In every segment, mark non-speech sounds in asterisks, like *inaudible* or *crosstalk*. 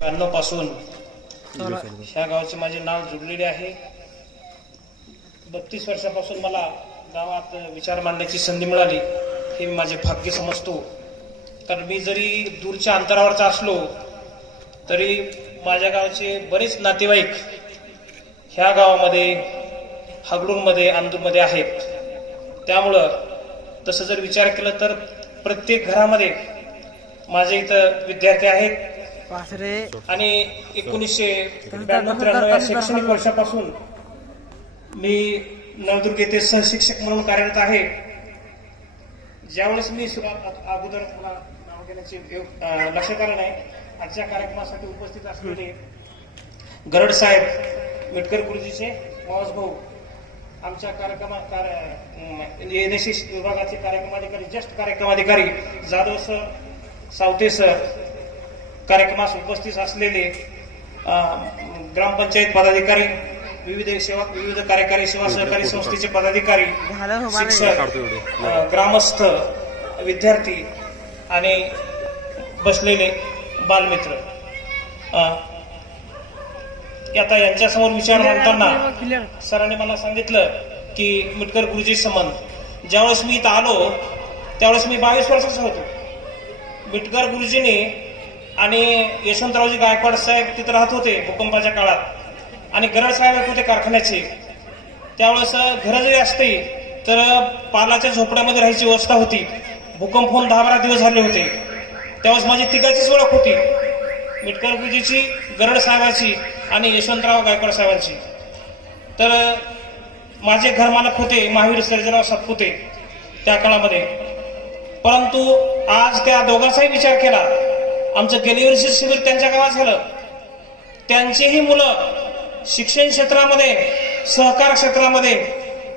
ब्याण्णवपासून ह्या गावाचे माझे नाव जुडलेले आहे. बत्तीस वर्षापासून मला गावात विचार मांडण्याची संधी मिळाली हे मी माझे भाग्य समजतो. कारण मी जरी दूरच्या अंतरावरचा असलो तरी माझ्या गावचे बरेच नातेवाईक ह्या गावामध्ये हगडूरमध्ये अंदूरमध्ये आहेत. त्यामुळं तसं जर विचार केला तर प्रत्येक घरामध्ये माझे इथं विद्यार्थी आहेत. आणि एकोणीसशे ब्याण्णव त्र्याण्णव या शैक्षणिक वर्षापासून मी नवदुर्ग येथे सहशिक्षक म्हणून कार्यरत आहे. ज्यावेळेस मी अगोदर मला नाव घेण्याचे लक्षात आलं नाही आजच्या कार्यक्रमासाठी उपस्थित असलेले गरड साहेब मिटकर गुरुजीचे मावस भाऊ आमच्या कार्यक्रमा एनएससी विभागाचे कार्यक्रमाधिकारी ज्येष्ठ कार्यक्रमाधिकारी जाधव सर सावते सर कार्यक्रमास उपस्थित असलेले ग्रामपंचायत पदाधिकारी विविध सेवा विविध कार्यकारी सेवा सहकारी संस्थेचे पदाधिकारी हो. शिक्षक ग्रामस्थ विद्यार्थी आणि बसलेले बालमित्र. आता यांच्यासमोर विचार मांडताना सरांनी मला सांगितलं की मिटकर गुरुजी संबंध ज्यावेळेस मी इथं आलो त्यावेळेस मी बावीस वर्षाचा होतो. मिटकर गुरुजीने आणि यशवंतरावजी गायकवाड साहेब तिथं राहत होते भूकंपाच्या काळात. आणि गरड साहेब एक होते कारखान्याचे. त्यावेळेस घरं जरी असते तर पालाच्या झोपड्यामध्ये राहायची व्यवस्था होती. भूकंप होऊन दहा बारा दिवस झाले होते. त्यावेळेस माझी तिघाचीच ओळख होती. मिटकर गरड साहेबाची आणि यशवंतराव गायकवाड साहेबांची. तर माझे घरमालक होते महावीर सर्जराव सातपुते त्या काळामध्ये. परंतु आज त्या दोघांचाही विचार केला आमचं गेल्या शिबिर त्यांच्या गावात झालं. त्यांचीही मुलं शिक्षण क्षेत्रामध्ये सहकार क्षेत्रामध्ये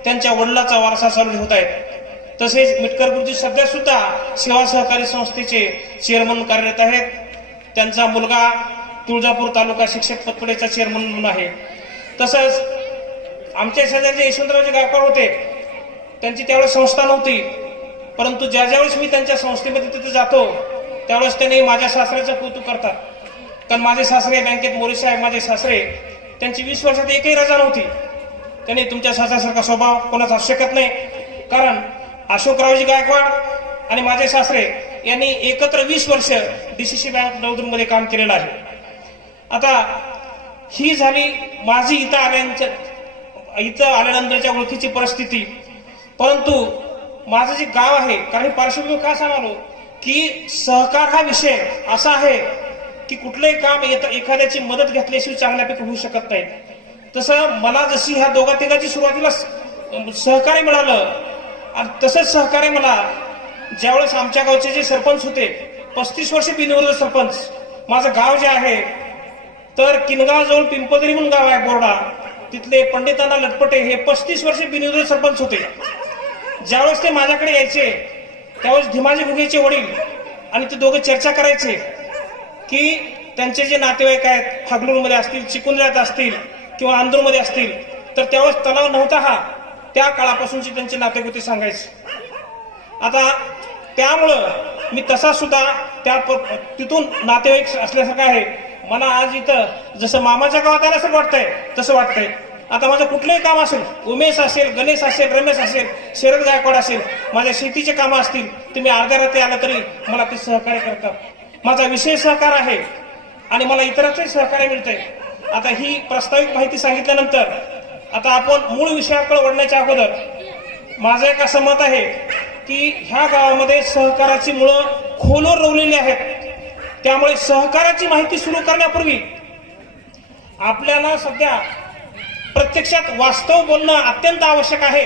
त्यांच्या वडिलाचा वारसा चालू होत आहेत. तसेच मिटकर गुरुजी सध्या सुद्धा सेवा सहकारी संस्थेचे चेअरमन कार्यरत आहेत. त्यांचा मुलगा तुळजापूर तालुका शिक्षक पतपडेचा चेअरमन म्हणून आहे. तसंच आमच्या शेजारचे यशवंतरावचे गायकवाड होते. त्यांची त्यावेळेस संस्था नव्हती. परंतु ज्या ज्यावेळेस मी त्यांच्या संस्थेमध्ये तिथे जातो त्यावेळेस त्यांनी माझ्या सासऱ्याचं कौतुक करतात. कारण माझे सासरे बँकेत मोरे साहेब माझे सासरे त्यांची वीस वर्षात एकही रजा नव्हती. त्यांनी तुमच्या सासऱ्यासारखा स्वभाव कोणाचा असू शकत नाही. कारण अशोकरावजी गायकवाड आणि माझे सासरे यांनी एकत्र वीस वर्ष डीसीसी बँक नवदूरमध्ये काम केलेलं आहे. आता ही झाली माझी इथं आल्यानंतर इथं आल्यानंतरच्या ओळखीची परिस्थिती. परंतु माझं जे गाव आहे कारण ही पार्श्वभूमी का सांगालो? की सहकार हा विषय असा आहे की कुठलंही काम येत एखाद्याची मदत घेतल्याशिवाय चांगल्यापैकी होऊ शकत नाही. तसं मला जशी ह्या दोघा तिघाची सुरुवातीला सहकार्य मिळालं आणि तसंच सहकार्य मला ज्यावेळेस आमच्या गावचे जे सरपंच होते पस्तीस वर्ष बिनविरोध सरपंच माझं गाव जे आहे तर किनगाव जवळ पिंपदरी म्हणून गाव आहे बोर्डा तिथले पंडितांना लटपटे हे पस्तीस वर्ष बिनविरोध सरपंच होते. ज्यावेळेस ते माझ्याकडे यायचे त्यावेळेस धीमाजी घुगेचे वडील आणि ते दोघे चर्चा करायचे की त्यांचे जे नातेवाईक आहेत हागलूरमध्ये असतील चिकुंद्र्यात असतील किंवा आंदूरमध्ये असतील तर त्यावेळेस तलाव नव्हता हा. त्या काळापासूनची त्यांचे नातेवाईक होते सांगायचे. आता त्यामुळं मी तसा सुद्धा त्या प- तिथून नातेवाईक असल्यासारखं आहे. मला आज इथं जसं मामाच्या गावात आल्यासारखं वाटतंय तसं वाटतंय. आता माझं कुठलंही काम असेल उमेश असेल गणेश असेल रमेश असेल शरद गायकवाड असेल माझ्या शेतीचे कामं असतील तुम्ही अर्ध्या रात्री आलं तरी मला ते सहकार्य करतात. माझा विशेष सहकार आहे आणि मला इतरांचंही सहकार्य मिळतंय. आता ही प्रस्तावित माहिती सांगितल्यानंतर आता आपण मूळ विषयाकडे वळण्याच्या अगोदर माझं एक असं मत आहे की ह्या गावामध्ये सहकाराची मुळं खोलवर रोवलेली आहेत. त्यामुळे सहकाराची माहिती सुरू करण्यापूर्वी आपल्याला सध्या प्रत्यक्षात वास्तव बोलणं अत्यंत आवश्यक आहे.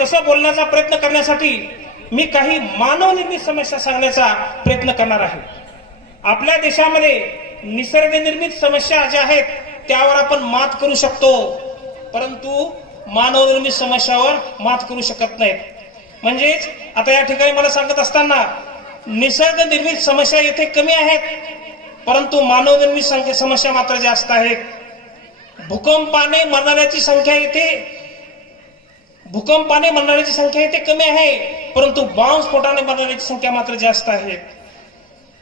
तसं बोलण्याचा प्रयत्न करण्यासाठी मी काही मानवनिर्मित समस्या सांगण्याचा प्रयत्न करणार आहे. आपल्या देशामध्ये निसर्गनिर्मित समस्या ज्या आहेत त्यावर आपण मात करू शकतो. परंतु मानवनिर्मित समस्यावर मात करू शकत नाहीत. म्हणजेच आता या ठिकाणी मला सांगत असताना निसर्गनिर्मित समस्या येथे कमी आहेत परंतु मानवनिर्मित समस्या मात्र जास्त आहेत. भूकंपाने मरणाऱ्याची संख्या येथे भूकंपाने मरणाऱ्याची संख्या इथे कमी आहे परंतु बॉम्ब स्फोटाने मरणाऱ्याची संख्या मात्र जास्त आहे.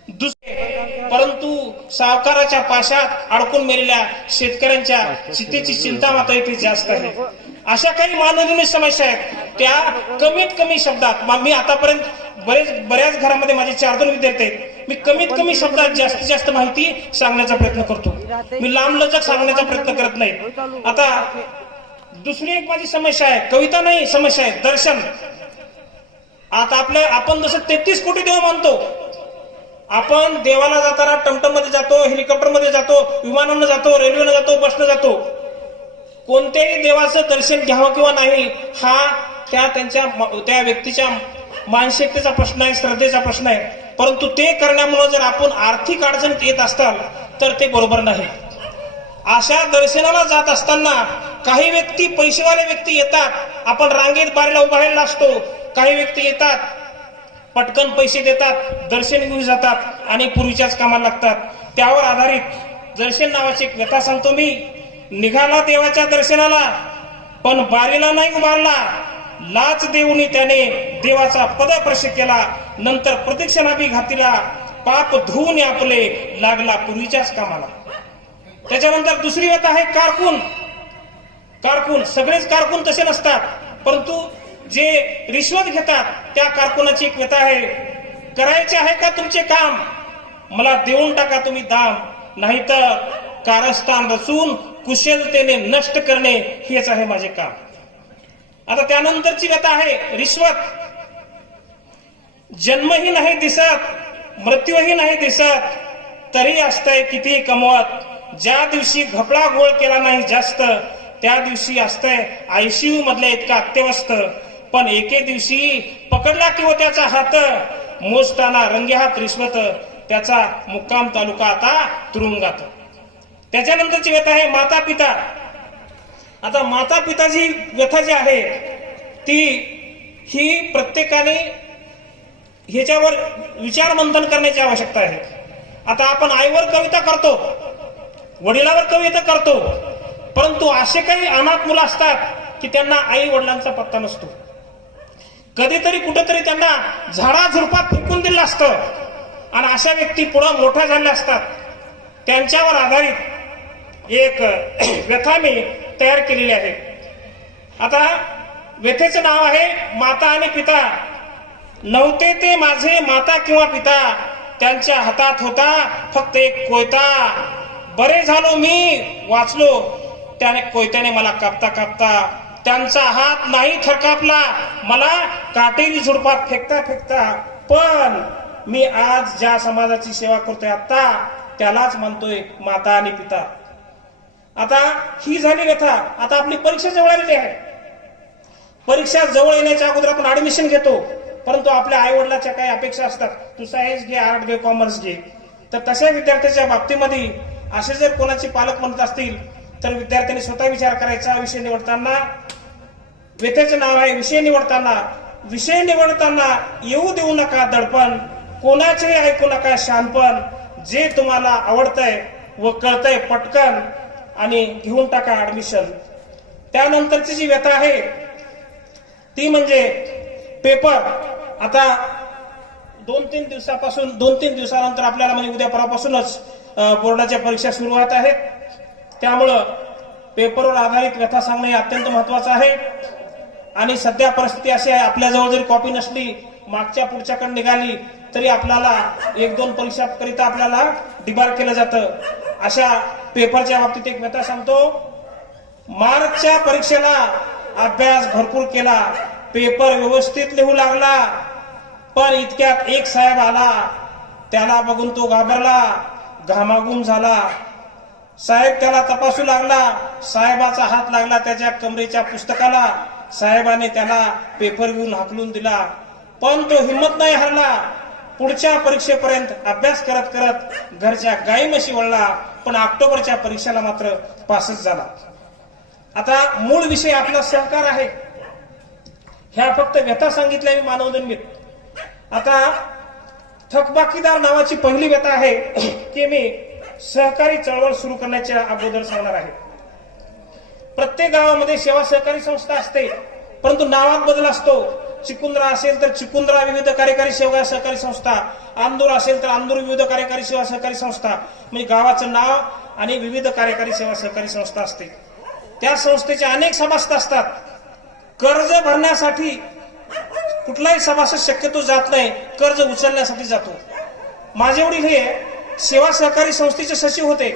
दुसरे परंतु सावकाराच्या पाशात अडकून मेलेल्या शेतकऱ्यांच्या चितेची चिंता मात्र इथे जास्त आहे. अशा काही मानवनिर्मित समस्या आहेत. त्या कमीत कमी शब्दात मी आतापर्यंत बरेच बऱ्याच घरामध्ये माझे चार दोन विद्यार्थी आहेत. मी कमीत कमी शब्दात जास्तीत जास्त माहिती सांगण्याचा प्रयत्न करतो. मी लांबलचक सांगण्याचा प्रयत्न करत नाही. आता दुसरी एक माझी समस्या आहे. कविता नाही समस्या आहे. दर्शन. आता आपल्या आपण जसं तेहतीस कोटी देव मानतो. आपण देवाला जाताना टमटममध्ये जातो हेलिकॉप्टरमध्ये जातो विमानानं जातो रेल्वेनं जातो बसनं जातो. कोणत्याही देवाचं दर्शन घ्यावं किंवा नाही हा त्या त्यांच्या म- त्या व्यक्तीच्या मानसिकतेचा प्रश्न आहे श्रद्धेचा प्रश्न आहे. परंतु ते करण्यामुळे जर आपण आर्थिक अडचणीत येत असाल तर ते बरोबर नाही. अशा दर्शनाला जात असताना काही व्यक्ती पैसेवाले व्यक्ती येतात आपण रांगेत बारीला उभारायला असतो काही व्यक्ती येतात पटकन पैसे देतात दर्शन घेऊन जातात आणि पूर्वीच्याच कामाला लागतात. त्यावर आधारित दर्शन नावाची एक व्यथा सांगतो मी. निघाला देवाच्या दर्शनाला पण बारीला नाही उभारला. लाच देऊन त्याने देवाचा पदप्रश केला. नंतर प्रदक्षिणाबी घातीला पाप धुवून आपले लागला पूर्वीच्याच कामाला. त्याच्यानंतर दुसरी व्यथा आहे कारकून. कारकून सगळेच कारकून तसे नसतात. परंतु जे रिश्वत घेतात त्या कारकुनाची एक व्यथा आहे. करायचे आहे का तुमचे काम? मला देऊन टाका तुम्ही दाम. नाहीतर कारस्थान रचून कुशलतेने नष्ट करणे हेच आहे माझे काम. आता त्यानंतरची व्यथा आहे रिश्वत. जन्मही नाही दिसत मृत्यूही नाही दिसत तरी असतंय किती कमवत ज्या दिवशी घपळा गोळ केला नाही जास्त त्या दिवशी असतंय आयसीयू मधल्या इतका अत्यवस्थ. पण एके दिवशी पकडला किंवा हो त्याचा हात मोजताना रंगेहात रिश्वत त्याचा मुक्काम तालुका आता तुरुंगात. त्याच्यानंतरची व्यथा आहे माता पिता आता माता पिताची व्यथा जी आहे ती ही प्रत्येकाने ह्याच्यावर विचार मंथन करण्याची आवश्यकता आहे. आता आपण आईवर कविता करतो वडिलावर कविता करतो परंतु असे काही अनाथ मुलं असतात की त्यांना आई वडिलांचा पत्ता नसतो. कधीतरी कुठेतरी त्यांना झाडा झुडपात फेकून दिलं असतं. आणि अशा व्यक्ती पुढं मोठ्या झाल्या असतात. त्यांच्यावर आधारित एक *clears throat* व्यथा मी तयार केलेली आहे. आता व्यथेचं नाव आहे माता आणि पिता. नव्हते ते माझे माता किंवा पिता. त्यांच्या हातात होता फक्त एक कोयता. बरे झालो मी वाचलो. त्याने कोयत्याने मला कापता कापता त्यांचा हात नाही थरकापला. मला काटेरी झुडपात फेकता फेकता. पण मी आज ज्या समाजाची सेवा करतोय आता त्यालाच म्हणतोय माता आणि पिता. आता ही झाली व्यथा. आता आपली परीक्षा जवळ आलेली आहे. परीक्षा जवळ येण्याच्या अगोदर आपण ऍडमिशन घेतो. परंतु आपल्या आई वडिलाच्या काही अपेक्षा असतात. तू सायन्स घे आर्ट घे कॉमर्स घे. तर तशा विद्यार्थ्याच्या बाबतीमध्ये असे जर कोणाचे पालक म्हणत असतील तर विद्यार्थ्यांनी स्वतः विचार करायचा विषय निवडताना व्यथेचं नाव आहे विषय निवडताना. विषय निवडताना येऊ देऊ नका दडपण. कोणाचे ऐकू नका शानपण. जे तुम्हाला आवडतंय व कळतंय पटकन आणि घेऊन टाका ऍडमिशन त्यानंतरची जी व्यथा आहे ती म्हणजे पेपर आता दोन तीन दिवसापासून दोन तीन दिवसानंतर आपल्याला म्हणजे उद्या परवापासूनच बोर्डाच्या परीक्षा सुरू होत आहेत त्यामुळं पेपरवर आधारित व्यथा सांगणे हे अत्यंत महत्वाचं आहे. आणि सध्या परिस्थिती अशी आहे आपल्याजवळ जरी कॉपी नसली मागच्या पुढच्याकडे निघाली तरी आपल्याला एक दोन परीक्षाकरिता आपल्याला डिबार केलं जातं. अशा पेपरच्या बाबतीत एक व्यथा सांगतो. मार्कच्या परीक्षेला अभ्यास भरपूर केला. पेपर व्यवस्थित लिहू लागला. पण इतक्यात एक साहेब आला. त्याला बघून तो घाबरला. घामाघूम झाला. साहेब त्याला तपासू लागला. साहेबाचा हात लागला त्याच्या कमरेच्या पुस्तकाला. साहेबाने त्याला पेपर घेऊन हाकलून दिला. पण तो हिंमत नाही हरला. पुढच्या परीक्षेपर्यंत अभ्यास करत करत घरच्या गाई म्हशी वळला. पण ऑक्टोबरच्या परीक्षेला मात्र पासच झाला. आता मूळ विषय आपला सहकार आहे. ह्या फक्त व्यथा सांगितल्या मी मानवनिर्मित आता थकबाकीदार नावाची पहिली व्यथा आहे की मी सहकारी चळवळ सुरू करण्याच्या अगोदर सांगणार आहे. प्रत्येक गावामध्ये सेवा सहकारी संस्था असते परंतु नावात बदल असतो. चिकुंद्रा असेल तर चिकुंद्रा विविध कार्यकारी सेवा सहकारी संस्था आंदूर असेल तर आंदूर विविध कार्यकारी सेवा सहकारी संस्था म्हणजे गावाचं नाव आणि विविध कार्यकारी सेवा सहकारी संस्था असते. त्या संस्थेचे अनेक सभासद असतात. कर्ज भरण्यासाठी कुठलाही सभासद शक्यतो जात नाही कर्ज उचलण्यासाठी जातो. माझे वडील हे सेवा सहकारी संस्थेचे सचिव होते.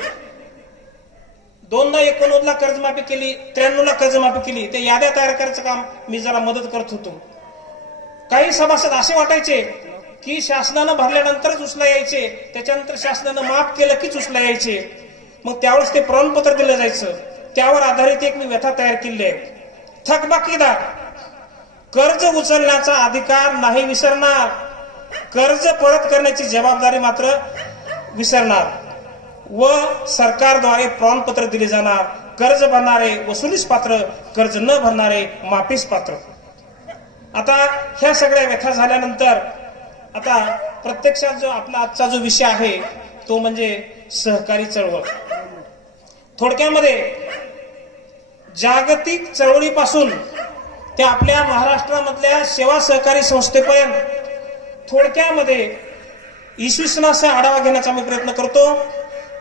दोनदा एकोणनव्वद ला कर्जमाफी केली त्र्याण्णवला कर्जमाफी केली. ते याद्या तयार करायचं काम मी जरा मदत करत होतो. काही सभासद असे वाटायचे की शासनानं भरल्यानंतरच उचला यायचे त्याच्यानंतर शासनानं माफ केलं कीच उचला यायचे. मग त्यावेळेस ते प्रमाणपत्र दिलं जायचं. त्यावर आधारित एक मी व्यथा तयार केली आहे. थकबाकीदार कर्ज उचलण्याचा अधिकार नाही विसरणार. कर्ज परत करण्याची जबाबदारी मात्र विसरणार. व सरकारद्वारे प्रमाणपत्र दिले जाणार. कर्ज भरणारे वसुलीस पात्र कर्ज न भरणारे माफीस पात्र. आता ह्या सगळ्या व्यथा झाल्यानंतर आता प्रत्यक्षात जो आपला आजचा जो विषय आहे तो म्हणजे सहकारी चळवळ. थोडक्यामध्ये जागतिक चळवळीपासून ते आपल्या महाराष्ट्रामधल्या सेवा सहकारी संस्थेपर्यंत थोडक्यामध्ये इसवी सणाचा आढावा घेण्याचा मी प्रयत्न करतो.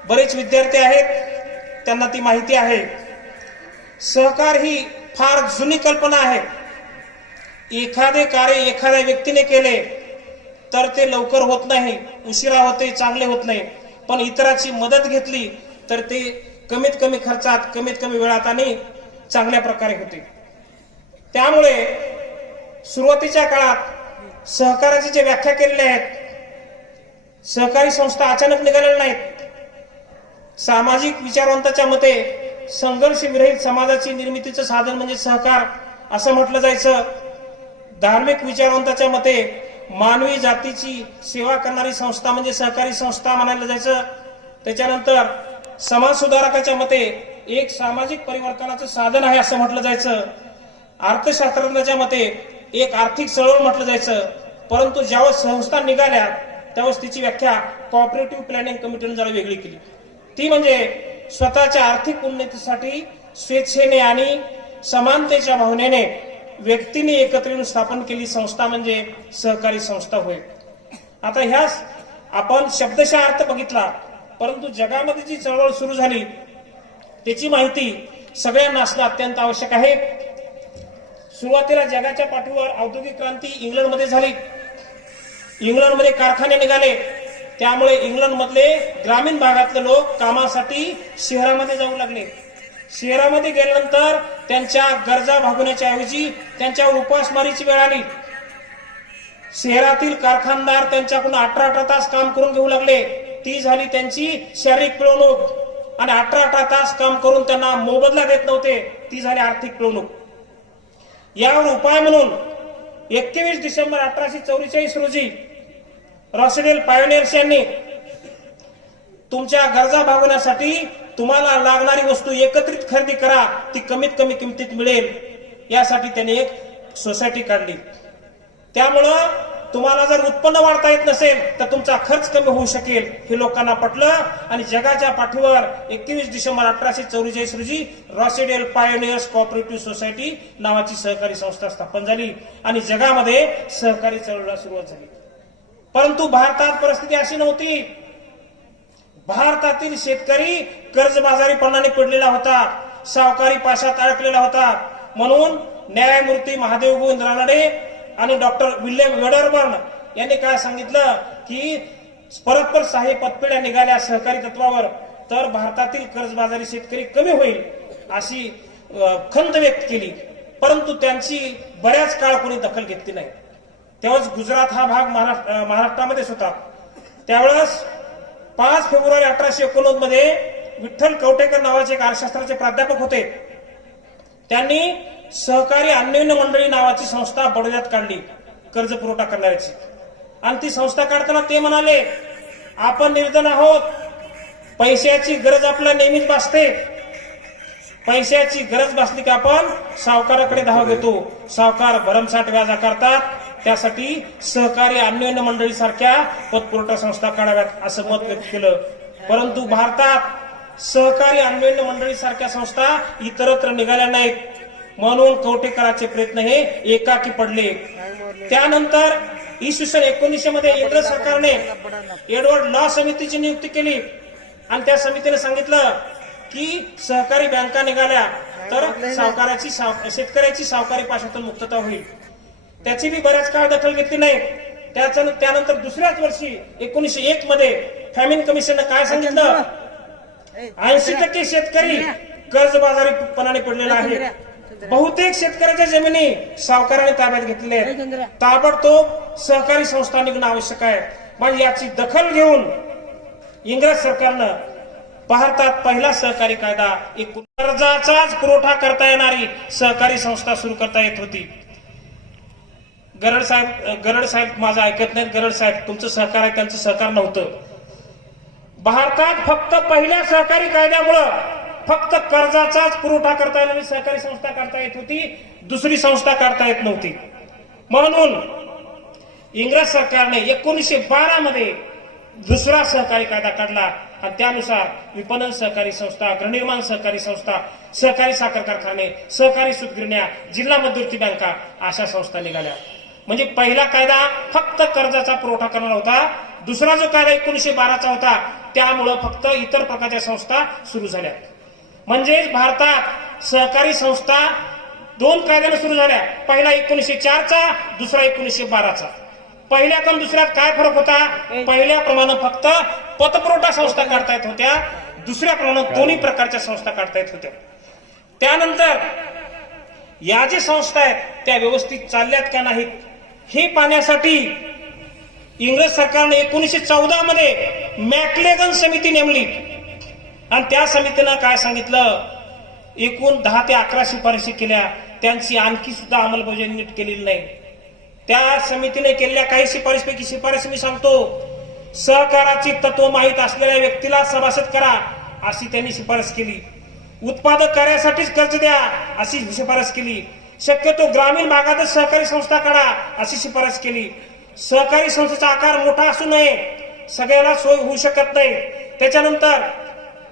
बरेच विद्यार्थी आहेत त्यांना ती माहिती आहे. सहकार ही फार जुनी कल्पना आहे. एखादे कार्य एखाद्या व्यक्तीने केले तर ते लवकर होत नाही उशिरा होते चांगले होत नाही. पण इतराची मदत घेतली तर ते कमीत कमी खर्चात कमीत कमी वेळात आणि चांगल्या प्रकारे होते. त्यामुळे सुरुवातीच्या काळात सहकाराची जे व्याख्या केलेल्या आहेत सहकारी संस्था अचानक निघालेल्या नाहीत. सामाजिक विचारवंताच्या मते संघर्षविरहित समाजाची निर्मितीचं साधन म्हणजे सहकार असं म्हटलं जायचं. धार्मिक विचारवंताच्या मते मानवी जातीची सेवा करणारी संस्था म्हणजे सहकारी संस्था म्हणायला जायचं. त्याच्यानंतर समाज सुधारकाच्या मते एक सामाजिक परिवर्तनाचं साधन आहे असं म्हटलं जायचं. अर्थशास्त्रज्ञाच्या मते एक आर्थिक चळवळ म्हटलं जायचं. परंतु ज्यावेळेस संस्था निघाल्या त्यावेळेस तिची व्याख्या कॉपरेटिव्ह प्लॅनिंग कमिटीने जरा वेगळी केली. ती म्हणजे स्वतःच्या आर्थिक उन्नतीसाठी स्वेच्छेने आणि समानतेच्या भावनेने व्यक्तीने एकत्र येऊन स्थापन केली संस्था म्हणजे सहकारी संस्था होय. आता ह्या आपण शब्दशः अर्थ बघितला परंतु जगामध्ये जी चळवळ सुरू झाली त्याची माहिती सगळ्यांना असणं अत्यंत आवश्यक आहे. सुरुवातीला जगाच्या पाठीवर औद्योगिक क्रांती इंग्लंडमध्ये झाली. इंग्लंडमध्ये कारखाने निघाले. त्यामुळे इंग्लंडमधले ग्रामीण भागातले लोक कामासाठी शहरामध्ये जाऊ लागले. शहरामध्ये गेल्यानंतर त्यांच्या गरजा भागवण्याच्या ऐवजी त्यांच्यावर उपासमारीची वेळ आली. शहरातील कारखानदार त्यांच्याकडून अठरा अठरा तास काम करून घेऊ लागले. ती झाली त्यांची शारीरिक पिळवणूक. आणि अठरा अठरा तास काम करून त्यांना मोबदला देत नव्हते. ती झाली आर्थिक पिळवणूक. यावर उपाय म्हणून एकवीस डिसेंबर अठराशे चौवेचाळीस रोजी रॉसेडेल पायोनियर्स यांनी तुमच्या गरजा भागवण्यासाठी तुम्हाला लागणारी वस्तू एकत्रित खरेदी करा ती कमीत कमी किमतीत मिळेल. यासाठी त्यांनी एक सोसायटी काढली. त्यामुळं तुम्हाला जर उत्पन्न वाढता येत नसेल तर तुमचा खर्च कमी होऊ शकेल हे लोकांना पटलं. आणि जगाच्या पाठीवर एकवीस डिसेंबर अठराशे चौवेचाळीस रोजी रॉसिडेल पायोनियर्स कॉपरेटिव्ह सोसायटी नावाची सहकारी संस्था स्थापन झाली. आणि जगामध्ये सहकारी चळवळीला सुरुवात झाली. परंतु भारतात परिस्थिती अशी नव्हती. भारतातील शेतकरी कर्जबाजारीपणाने पडलेला होता सावकारी पाशात अडकलेला होता. म्हणून न्यायमूर्ती महादेव गोविंद रानडे आणि डॉक्टर विल्यम वेडरबर्न यांनी काय सांगितलं की परस्पर सहाय्य पतपेढ्या निघाल्या सहकारी तत्वावर तर भारतातील कर्जबाजारी शेतकरी कमी होईल अशी खंत व्यक्त केली. परंतु त्यांची बऱ्याच काळ कोणी दखल घेतली नाही. तेव्हाच गुजरात हा भाग महाराष्ट्र महाराष्ट्रामध्येच होता. त्यावेळेस पाच फेब्रुवारी अठराशे एकोणनव्वदमध्ये विठ्ठल कवटेकर नावाचे एक अर्थशास्त्राचे प्राध्यापक होते. त्यांनी सहकारी अन्योन्य मंडळी नावाची संस्था बडोद्यात काढली कर्ज पुरवठा करणाऱ्याची. आणि ती संस्था काढताना ते म्हणाले आपण निर्धन आहोत. पैशाची गरज आपल्याला नेहमीच भासते. पैशाची गरज भासली की आपण सावकाराकडे धाव घेतो. सावकार भरमसाठ व्याज आकारतात. त्यासाठी सहकारी अन्योन्य मंडळी सारख्या पतपुरवठा संस्था काढाव्यात असं मत व्यक्त केलं. परंतु भारतात सहकारी अन्योन्य मंडळी सारख्या संस्था इतरत्र निघाल्या नाहीत. म्हणून कवटेकराचे प्रयत्न हे एकाकी पडले. त्यानंतर इसवी सन एकोणीसशे मध्ये इंग्रज सरकारने एडवर्ड लॉ समितीची नियुक्ती केली. आणि त्या समितीने सांगितलं की सहकारी बँका निघाल्या तर सावकाराची साव- शेतकऱ्याची सावकारी पाशातून मुक्तता होईल. त्याची बी बऱ्याच काळ दखल घेतली नाही. त्याचं त्यानंतर दुसऱ्याच वर्षी एकोणीसशे एक मध्ये फॅमिन कमिशननं काय सांगितलं? ऐंशी टक्के शेतकरी कर्जबाजारीपणाने पडलेला आहे. बहुतेक शेतकऱ्याच्या जमिनी सावकाराने ताब्यात घेतलेल्या आहेत. ताबडतोब सहकारी संस्था निघणं आवश्यक आहे. पण याची दखल घेऊन इंग्रज सरकारनं भारतात पहिला सहकारी कायदा एक कर्जाचाच पुरवठा करता येणारी सहकारी संस्था सुरू करता येत होती. गरड साहेब गरड साहेब माझं ऐकत नाहीत. गरड साहेब तुमचं सहकार आहे त्यांचं सहकार नव्हतं. भारतात फक्त पहिल्या सहकारी कायद्यामुळं फक्त कर्जाचाच पुरवठा करता येईल सहकारी संस्था काढता येत होती दुसरी संस्था काढता येत नव्हती. म्हणून इंग्रज सरकारने एकोणीसशे बारा मध्ये दुसरा सहकारी कायदा काढला आणि त्यानुसार विपणन सहकारी संस्था गृहनिर्माण सहकारी संस्था सहकारी साखर कारखाने सहकारी सुतगिरण्या जिल्हा मध्यवर्ती बँका अशा संस्था निघाल्या. म्हणजे पहिला कायदा फक्त कर्जाचा पुरवठा करणार होता. दुसरा जो कायदा एकोणीसशे बाराचा होता त्यामुळं फक्त इतर प्रकारच्या संस्था सुरू झाल्या. म्हणजेच भारतात सहकारी संस्था दोन कायद्याने सुरू झाल्या. पहिला एकोणीसशे चारचा दुसरा एकोणीसशे बाराचा. पहिल्यात आणि दुसऱ्यात काय फरक होता? पहिल्याप्रमाणे फक्त पतपुरवठा संस्था काढता येत होत्या. दुसऱ्याप्रमाणे दोन्ही प्रकारच्या संस्था काढता येत होत्या. त्यानंतर या जे संस्था आहेत त्या व्यवस्थित चालल्यात का नाहीत? हे पाहण्यासाठी इंग्रज सरकारने एकोणीसशे चौदा मध्ये मॅकलेगन समिती नेमली. आणि त्या समितीनं काय सांगितलं? एकूण दहा ते अकरा शिफारशी केल्या. त्यांची आणखी सुद्धा अंमलबजावणी नीट केलेली नाही. त्या समितीने केलेल्या काही शिफारशीपैकी शिफारस मी सांगतो. सहकाराची तत्व माहीत असलेल्या व्यक्तीला सभासद करा अशी त्यांनी शिफारस केली. उत्पादक कार्यासाठीच कर्ज द्या अशी शिफारस केली. शक्यतो ग्रामीण भागातच सहकारी संस्था करा अशी शिफारस केली. सहकारी संस्थेचा आकार मोठा असू नये. सगळ्याला सोय होऊ शकत नाही. त्याच्यानंतर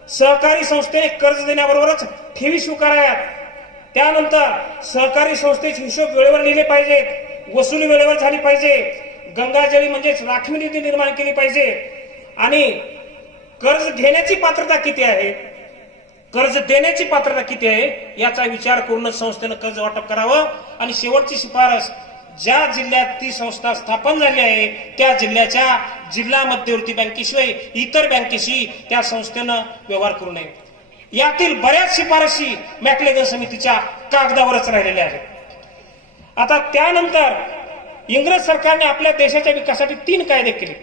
सहकारी संस्थेने कर्ज देण्याबरोबरच ठेवी स्वीकाराव्यात त्यानंतर सहकारी संस्थेचे हिशोब वेळेवर लिहिले पाहिजेत. वसुली वेळेवर झाली पाहिजे. गंगाजळी म्हणजेच राखीव निधी निर्माण केली पाहिजे. आणि कर्ज घेण्याची पात्रता किती आहे? कर्ज देण्याची पात्रता किती आहे याचा विचार करूनच संस्थेनं कर्ज वाटप करावं. आणि शेवटची शिफारस ज्या जिल्ह्यात ती संस्था स्थापन झाली आहे त्या जिल्ह्याच्या जिल्हा मध्यवर्ती बँकेशिवाय इतर बँकेशी त्या संस्थेनं व्यवहार करू नये. यातील बऱ्याच शिफारशी मॅकलेगन समितीच्या कागदावरच राहिलेल्या आहेत. आता त्यानंतर इंग्रज सरकारने आपल्या देशाच्या विकासासाठी तीन कायदे केले.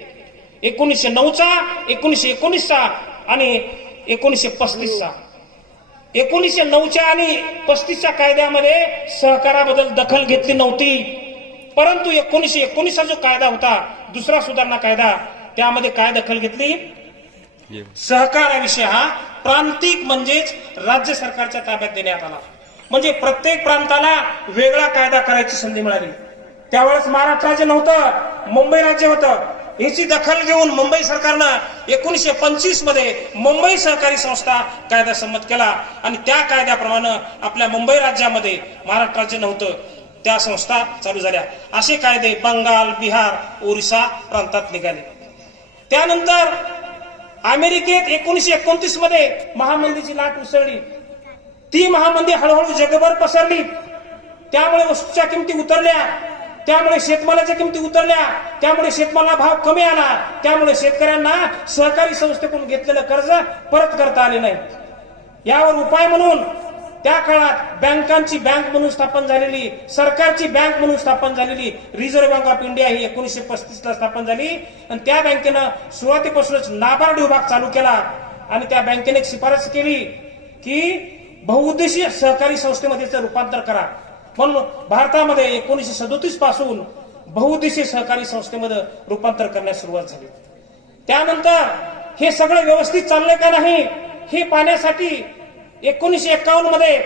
एकोणीसशे नऊचा एकोणीसशे एकोणीसचा आणि एकोणीसशे पस्तीसचा. एकोणीसशे नऊच्या आणि पस्तीसच्या कायद्यामध्ये सहकाराबद्दल दखल घेतली नव्हती. परंतु एकोणीसशे एकोणीसचा जो कायदा होता दुसरा सुधारणा कायदा त्यामध्ये काय दखल घेतली? सहकाराविषयी हा प्रांतिक म्हणजेच राज्य सरकारच्या ताब्यात देण्यात आला. म्हणजे प्रत्येक प्रांताला वेगळा कायदा करायची संधी मिळाली. त्यावेळेस महाराष्ट्र राज्य नव्हतं मुंबई राज्य होतं. याची दखल घेऊन मुंबई सरकारनं एकोणीसशे पंचवीसमध्ये मुंबई सहकारी संस्था कायदा संमत केला. आणि त्या कायद्याप्रमाणे आपल्या मुंबई राज्यामध्ये महाराष्ट्र राज्य नव्हतं त्या संस्था चालू झाल्या. असे कायदे बंगाल बिहार ओरिसा प्रांतात निघाले. त्यानंतर अमेरिकेत एकोणीसशे एकोणतीसमध्ये महामंदीची लाट उसळली. ती महामंदी हळूहळू जगभर पसरली. त्यामुळे वस्तूच्या किमती उतरल्या. त्यामुळे शेतमालाच्या किमती उतरल्या त्यामुळे शेतमाला भाव कमी आला त्यामुळे शेतकऱ्यांना सहकारी संस्थेकडून घेतलेलं कर्ज परत करता आले नाही. यावर उपाय म्हणून त्या काळात बँकांची बँक म्हणून स्थापन झालेली सरकारची बँक म्हणून स्थापन झालेली रिझर्व्ह बँक ऑफ इंडिया ही एकोणीसशे पस्तीस ला स्थापन झाली. आणि त्या बँकेनं सुरुवातीपासूनच नाबार्ड विभाग चालू केला. आणि त्या बँकेने एक शिफारस केली की बहुउद्देशीय सहकारी संस्थेमध्ये रूपांतर करा. म्हणून भारतामध्ये एकोणीसशे सदोतीसपासून बहुउद्देशीय सहकारी संस्थेमध्ये रूपांतर करण्यास सुरुवात झाली. त्यानंतर हे सगळं व्यवस्थित चाललंय का नाही हे पाहण्यासाठी एकोणीसशे एकावन्नमध्ये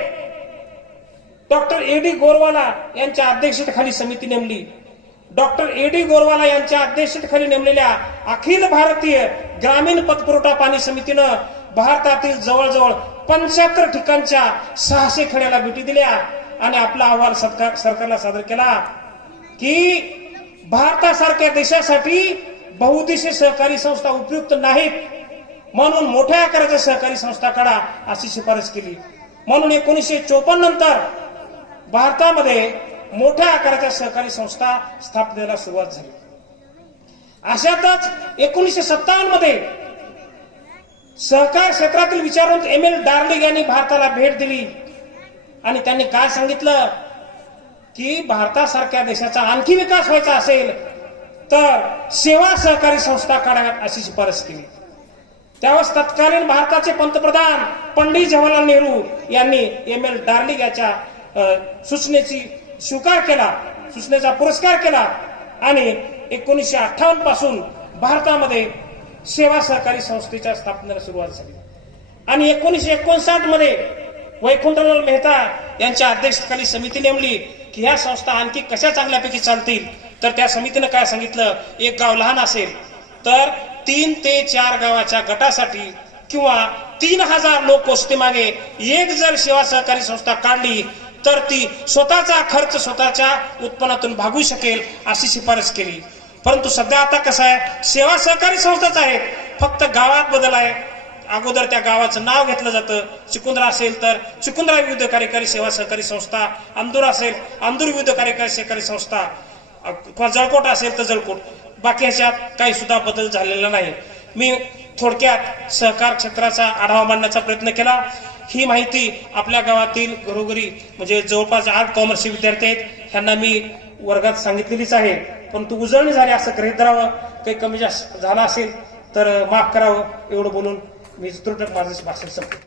डॉक्टर ए डी गोरवाला यांच्या अध्यक्षतेखाली समिती नेमली. डॉक्टर ए डी गोरवाला यांच्या अध्यक्षतेखाली नेमलेल्या अखिल भारतीय ग्रामीण पतपुरवठा पाणी समितीनं भारतातील जवळजवळ पंच्याहत्तर ठिकाणच्या सहाशे खेड्याला भेटी दिल्या. आणि आपला अहवाल सरकार सरकारला सादर केला की भारतासारख्या देशासाठी बहुदेशीय सहकारी संस्था उपयुक्त नाहीत. म्हणून मोठ्या आकाराच्या सहकारी संस्था काढा अशी शिफारस केली. म्हणून एकोणीसशे चोपन्न नंतर भारतामध्ये मोठ्या आकाराच्या सहकारी संस्था स्थापनेला सुरुवात झाली. अशातच एकोणीसशे सत्तावन्नमध्ये सहकार क्षेत्रातील विचारवंत एम एल डार्लिंग यांनी भारताला भेट दिली. आणि त्यांनी काय सांगितलं? की भारतासारख्या देशाचा आणखी विकास व्हायचा असेल तर सेवा सहकारी संस्था काढाव्यात अशी शिफारस केली. त्यावेळेस तत्कालीन भारताचे पंतप्रधान पंडित जवाहरलाल नेहरू यांनी एम एल डार्लिंग याच्या सूचनेची स्वीकार केला सूचनेचा पुरस्कार केला आणि एकोणीसशे अठ्ठावन्नपासून भारतामध्ये सेवा सहकारी संस्थेच्या स्थापनेला सुरुवात झाली. आणि एकोणीसशे एकोणसाठमध्ये वैकुंठलाल मेहता यांच्या अध्यक्षतेखाली समिती नेमली की ह्या संस्था आणखी कशा चांगल्यापैकी चालतील? तर त्या समितीनं काय सांगितलं? एक गाव लहान असेल तर तीन ते चार गावाच्या गटासाठी किंवा तीन हजार लोक वस्तीमागे एक जर सेवा सहकारी संस्था काढली तर ती स्वतःचा खर्च स्वतःच्या उत्पन्नातून भागू शकेल अशी शिफारस केली. परंतु सध्या आता कसं आहे? सेवा सहकारी संस्थाच आहेत. फक्त गावात बदल आहे. अगोदर त्या गावाचं नाव घेतलं जातं. चिकुंद्रा असेल तर चिकुंद्रा विविध कार्यकारी सेवा सहकारी संस्था अंदूर असेल अंदूर विविध कार्यकारी सहकारी संस्था किंवा जळकोट असेल तर जळकोट. बाकी ह्याच्यात काही सुद्धा बदल झालेला नाही. मी थोडक्यात सहकार क्षेत्राचा आढावा मांडण्याचा प्रयत्न केला. ही माहिती आपल्या गावातील घरोघरी म्हणजे जवळपास आठ कॉमर्सचे विद्यार्थी आहेत. ह्यांना मी वर्गात सांगितलेलीच आहे. परंतु उजळणी झाली असं गृहीत धरावं. काही कमी जास्त झालं असेल तर माफ करावं. एवढं बोलून मी त्रुटक माझं भाषण संपलं